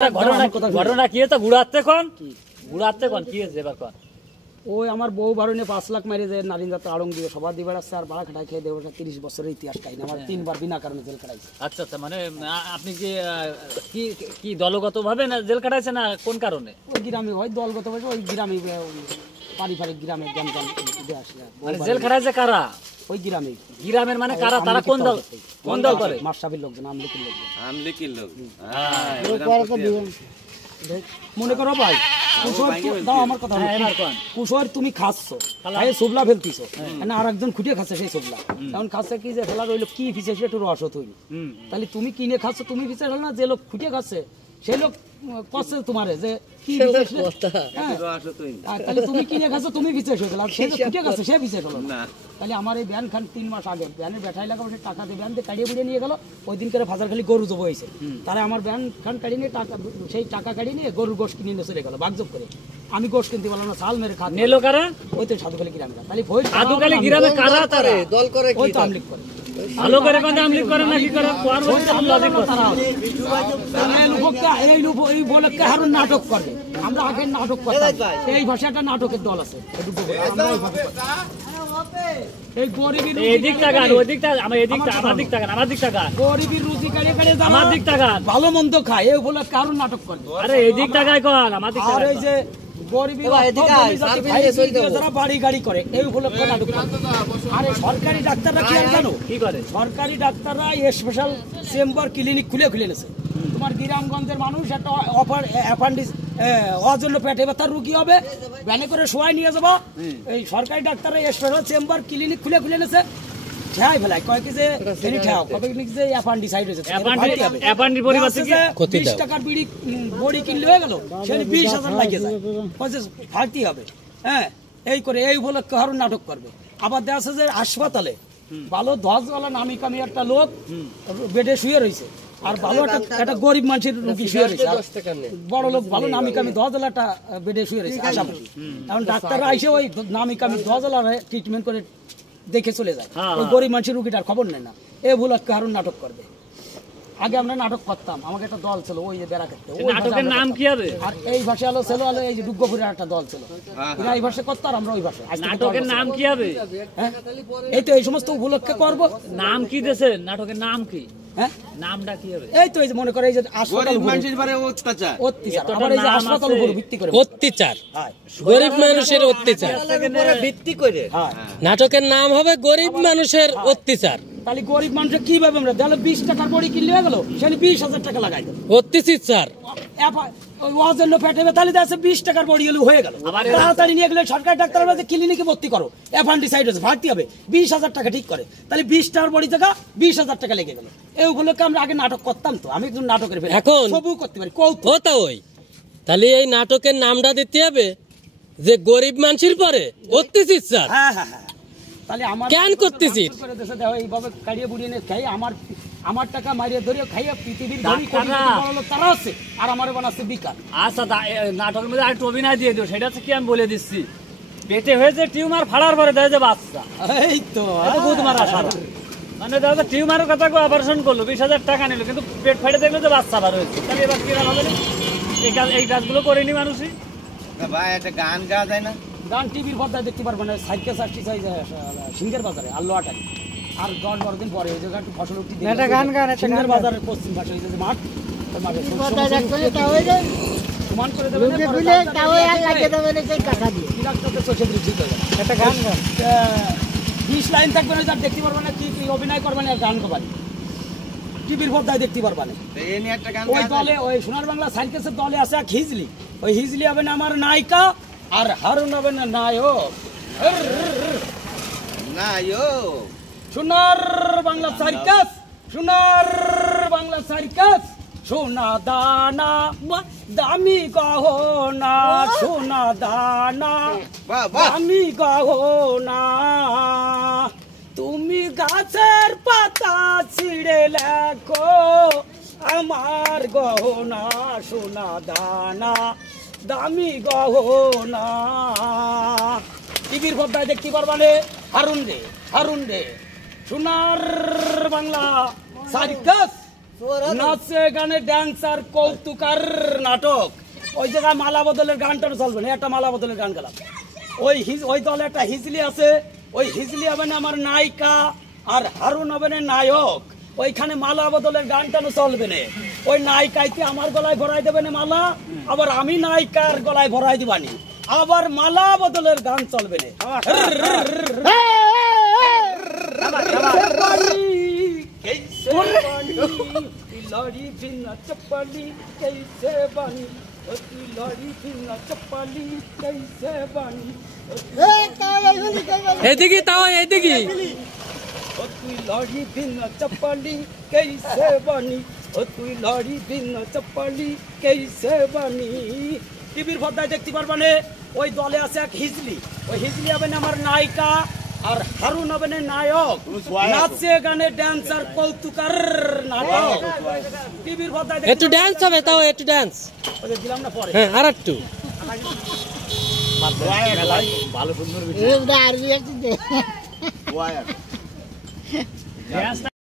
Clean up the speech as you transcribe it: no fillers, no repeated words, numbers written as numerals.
ঘটনা কি হয়েছে? ঘুরাতে কোন কি হয়েছে এবার কোন? ওই আমার বউ বারণে 5 লাখ মারি যে নারীন যাত্রা আড়ং দিয়ে সবার দিবার আছে আর বাড়া খাটাই খেয়ে দেবো 30 বছরের ইতিহাস কাহিনী আমার 3 বার বিনা কারণে জেল কাটাইছে। আচ্ছা আচ্ছা, মানে আপনি কি কি দলগত ভাবে না জেল কাটাইছে না কোন কারণে? ওই গ্রামে হয় দলগত ভাবে ওই গ্রামে পারিবারিক গ্রামে জ্ঞান দিয়ে আসলে মানে জেল কাটাইছে কারা? ওই গ্রামের মানে কারা? তারা কোন দল করে? মাশরাফির লোকজন আমলিকির লোক মনে করো ভাই দাও আমার কথা কুশোর তুমি খাচ্ছ খাই সোবলা ফেলতিছো না আর একজন খুঁটিয়ে খাচ্ছে সেই সোবলা এখন খাচ্ছে কি যে ফেলা রইলো কি ফিসে সে একটু রস হইনি তাহলে তুমি কিনে খাচ্ছ তুমি ফিসে ফেল না যে লোক খুঁটিয়ে খাচ্ছে সেই লোক কষ্ট তোমারে যে কি তাহলে তুমি কিনে খাচ্ছ তুমি ফিসে হয়ে গেল সে খুঁটিয়ে খাচ্ছে সে ফিসে হলো না। তাহলে আমার এই ব্যান খান 3 মাস আগে ব্যানের বেঠাই লাগা বসে টাকা দিয়ে ব্যান দিয়ে কাটিয়ে বুড়িয়ে নিয়ে গেল ওই দিন করে ফাজার খালি গরু জব হয়েছে তারা আমার ব্যান খান কাটিয়ে নিয়ে টাকা সেই টাকা কাটিয়ে নিয়ে গরুর গোশ কিনে নিয়ে চলে গেল বাগজব করে আমি গোশ কিনতে পারলাম না সাল মেরে খাত নেলো কারা? ওই তো সাধুখালী গ্রামে তাহলে সাধুখালী গ্রামে কারা তারা দল করে ওই তো আমলিক করে ভালো করে কোন আমলিক করে না কি করে কোয়ার বলতে লজিক করে এই লোক এই বলে কারণ নাটক করে আমরা আগে নাটক করতাম এই ভাষাটা নাটকের দল আছে এই গরিবের এই দিকটা গান ওই দিকটা আমার এই দিকটা আমার দিকটা গান গরিবের রুজি কাড়ে কাড়ে আমার দিকটা গান ভালো মন্দ খায় এই বলে কারণ নাটক করে আরে এই দিকটা গায় কোন আমার দিকটা আর এই যে গরিবের যারা বাড়ি গাড়ি করে এই উপলক্ষে নাটক করে। আরে সরকারি ডাক্তাররা কি আর জানো কি করে? সরকারি ডাক্তাররা স্পেশাল চেম্বার ক্লিনিক খুলে নিয়েছে তোমার গ্রামগঞ্জের মানুষ একটা অ্যাপেন্ডিক্স অজন্য পেটে ব্যথার রুগী হবে ভ্যানে করে শোয়াই নিয়ে যাবো এই সরকারি ডাক্তাররা স্পেশাল চেম্বার ক্লিনিক খুলে নিয়েছে ঠাই ফেলায় কয় কি যে তিনি ঠাও কবে কি যে অ্যাপেন্ডিসাইড হয়েছে অ্যাপেন্ডির পরিবার থেকে 20 টাকার বড়ি কিনলে হয়ে গেল সেটা 20,000 লাগিয়ে যায় কইছে ফালতি হবে হ্যাঁ এই করে এই উপলক্ষে হারুন নাটক করবে। আবার দেখা আছে যে হাসপাতালে ভালো ধ্বজওয়ালা নামি কামি একটা লোক বেডে শুয়ে রয়েছে আর ভালো একটা গরিব মানুষের রুগী শুয়ে রয়েছে বড় লোক ভালো নামি কামি ধ্বজওয়ালা একটা বেডে শুয়ে রয়েছে আশাপাশি এখন ডাক্তাররা আইসে ওই নামি কামি ধ্বজওয়ালা ট্রিটমেন্ট করে দেখে চলে যায় ওই গরিব মানুষের রুগীটার খবর নেয় না এ ভুলক্কে হারুন নাটক করবে। আগে আমরা নাটক করতাম আমাকে একটা দল ছিল ওই যে বেড়া করতে নাটকের নাম কি হবে? আর এই ভাষা হলো ছিল এই যে দুর্গপুরের একটা দল ছিল এরা এই ভাষা করতো আর আমরা ওই ভাষা নাটকের নাম কি হবে? এই তো এই সমস্ত উপলক্ষে করবো। নাম কি দেশে নাটকের নাম কি? হ্যাঁ নামটা কি হবে? এই তো এই যে মনে করে এই যে হাসপাতাল মানুষের উপরে অত্যাচার আবার এই যে হাসপাতাল উপর ভিত্তি করে অত্যাচার গরিব মানুষের অত্যাচার ভিত্তি করে নাটকের নাম হবে গরিব মানুষের অত্যাচার। তাহলে গরিব মানুষের কিভাবে আমরা তাহলে 20 টাকার বড়ি কিনলে হয়ে গেল সেখানে 20,000 টাকা লাগাই দেব অত্যাচার ওয়াজন্য পেটে তাহলে দেখছে 20 টাকার বড়ি হয়ে গেল তাড়াতাড়ি নিয়ে গেলে সরকারি ডাক্তার বলে ক্লিনিকে ভর্তি করো অ্যাপেন্ডিসাইড হয়েছে ভর্তি হবে 20,000 টাকা ঠিক করে তাহলে 20 টাকার বড়ি টাকা 20,000 টাকা লেগে গেল। এই উপলক্ষে আমরা আগে নাটক করতাম তো আমি একজন নাটকের এখন সবও করতে পারি ওই তাহলে এই নাটকের নামটা দিতে হবে যে গরিব মানুষের পরে অত্যাচার। হ্যাঁ হ্যাঁ হ্যাঁ তাহলে আমার কেন করতেছিস এইভাবে কাড়িয়ে বুড়িয়ে নিয়ে খাই আমার টাকা মারিয়ে ধরে খাইয়া পৃথিবীর তারা আছে আর আমার বানাচ্ছে বিকার। আচ্ছা নাটকের মধ্যে আরেকটু অভিনয় দিয়ে দিও সেটা হচ্ছে কি আমি বলে দিচ্ছি পেটে হয়েছে টিউমার ফাড়ার পরে দেয় যে বাচ্চা এই তো বুধ মারা সারা মানে দাদা টিউমারের কথা অপারেশন করলো 20,000 টাকা নিল কিন্তু পেট ফাটে দেখলো যে বাচ্চা বার হয়েছে তাহলে এবার কি হবে? এই কাজগুলো করেনি মানুষই ভাই একটা গান গাওয়া যায় না? গান টিভির পর্দায় দেখতে পারবে না সাইকেল আসছি চাই সিঙ্গের বাজারে আর লোয়াটারি আর 10-12 দিন পরে ওই জায়গা একটু ফসল উঠতে সিঙ্গের বাজারের পশ্চিম পাশে ওই যে মাঠ সমান করে দেবে 20 লাইন থাকবে না তার দেখতে পারবে না কি অভিনয় করবে না গান গাবেন টিভির পর্দায় দেখতে পারবে না। ওই দলে ওই সোনার বাংলা সাইকেলের দলে আছে এক হিজলি ওই হিজলি হবে না আমার নায়িকা আর হারুন হবে না নায়ক সোনার বাংলা সার্কাস সোনা দানা দামি গহনা সোনা দানা দামি গহনা তুমি গাছের পাতা ছিঁড়ে লেখো আমার গহনা সোনা দানা দামি গহনা টিভির পর্দায় দেখতে পারবানে হারুন রে সোনার বাংলা সার্কাস নাচে গানে ড্যান্স আর কৌতুকার নাটক। ওই জায়গায় মালা বদলের গানটা চলবে না, একটা মালা বদলের গান গেলাম। ওই দলে একটা হিজলি আছে, ওই হিজলি হবে না আমার নায়িকা, আর হারুন হবে না নায়ক। ওইখানে মালা বদলের গানটা চলবে না। ওই নায়িকাইতে আমার গলায় ভরাই দেবে না মালা, আবার আমি নায়িকার গলায় ভরাই দিবানি, আবার মালা বদলের গান চলবে না। लड़ी बिना चप्पली कैसे बनी, तू लड़ी बिना चप्पली कैसे बनी, এদিকে তাও এদিকে तू लड़ी बिना चप्पली कैसे बनी, तू लड़ी बिना चप्पली कैसे बनी। টিভির পর্দায় দেখতে পারবানে ওই দলে আছে এক হিজলি, ওই হিজলি হবে আমার নায়িকা, আর হারুন হবে নায়ক। নাচে গানে ড্যান্স আর কৌতুকার নাটক। টিভির পর্দায় একটু ডান্স হবে, তাও একটু ডান্স দিলাম না পরে। হ্যাঁ আর একটু ভালো সুন্দর